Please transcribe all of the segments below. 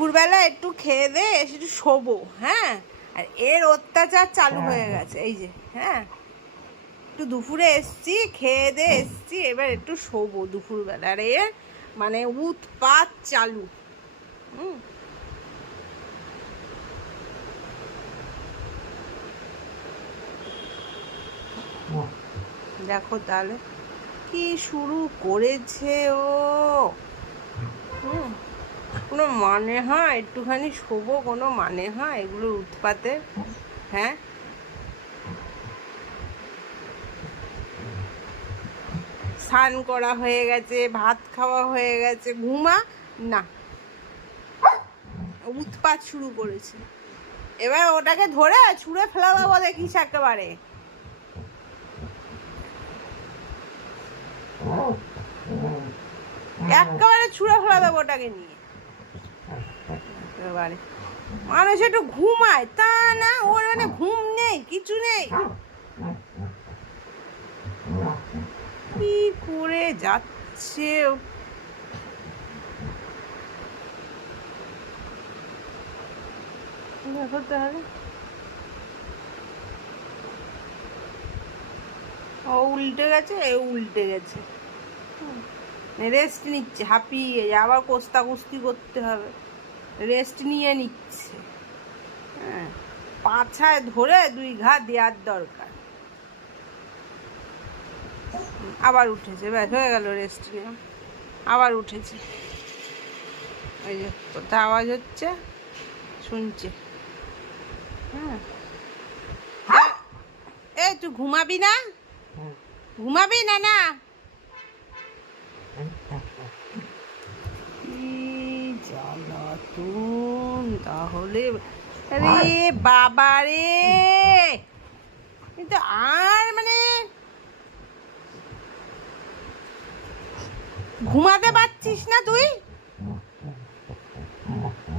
দুপুরবেলা একটু খেয়ে দে একটু শোবো, হ্যাঁ? আর এর অত্যাচার চালু হয়ে গেছে, এই যে, হ্যাঁ, একটু দুপুরে এসছি, খেয়ে দে এসছি, এবার একটু শোবো দুপুরবেলা, আর এর মানে উৎপাত চালু। দেখো তাহলে কি শুরু করেছে ও। কোনো মানে হয় একটুখানি শোবো? কোনো মানে হয় এগুলোর উৎপাতে? হ্যাঁ, স্নান করা হয়ে গেছে, ভাত খাওয়া হয়ে গেছে, ঘুমা না, উৎপাত শুরু করেছে। এবার ওটাকে ধরে ছুঁড়ে ফেলা দেবো দেখিস একেবারে। একেবারে ছুঁড়ে ফেলা দেবো ওটাকে নিয়ে। একেবারে মানুষ একটু ঘুমায়, তা না, ওর মানে ঘুম নেই, কিছু নেই। কি করে যাচ্ছে দেখো তাহলে। ও উল্টে গেছে, এ উল্টে গেছে, রেস্ট নিচ্ছে, হাঁপিয়ে আবার কোস্তা কুস্তি করতে হবে, রেস্ট নিয়ে নিচ্ছে। হ্যাঁ, পাছায় ধরে 2 ঘা দেওয়ার দরকার। আবার উঠেছে, ব্যাস হয়ে গেল, রেস্ট নিয়ে আবার উঠেছে। এই যে কোথায় আওয়াজ হচ্ছে শুনছে। হ্যাঁ, এই তুই ঘুমাবি না? ঘুমাবি না? না, জ্বালাতন তাহলে। আরে বাবা রে, কিন্তু আর মানে ঘুমাতে পারছিস না তুই?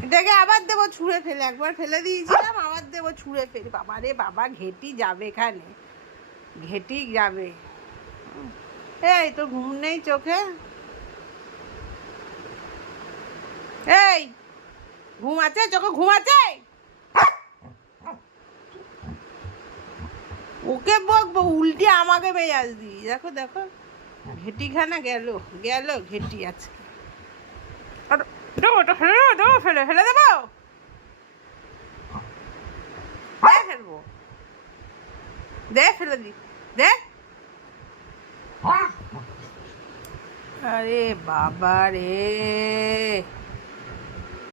এটাকে আবার দেবো ছুঁড়ে ফেলে, একবার ফেলে দিয়েছিলাম, আবার দেবো ছুঁড়ে ফেলে। বাবা রে বাবা, ঘেটি যাবে এখানে, ঘেটি যাবে। এই তোর ঘুম নেই চোখে? এই ঘুম আছে চোখে? ঘুম আছে? ওকে বকবো, উল্টে আমাকে মেজাজ দিই। দেখো দেখো, ঘেটিখানা গেল গেল ঘেটি আজকে। দেবো তো ফেলে দেবো, ফেলে ফেলে দেবো, ফেলবো, দে ফেলে দি, দে। আরে বাবা রে।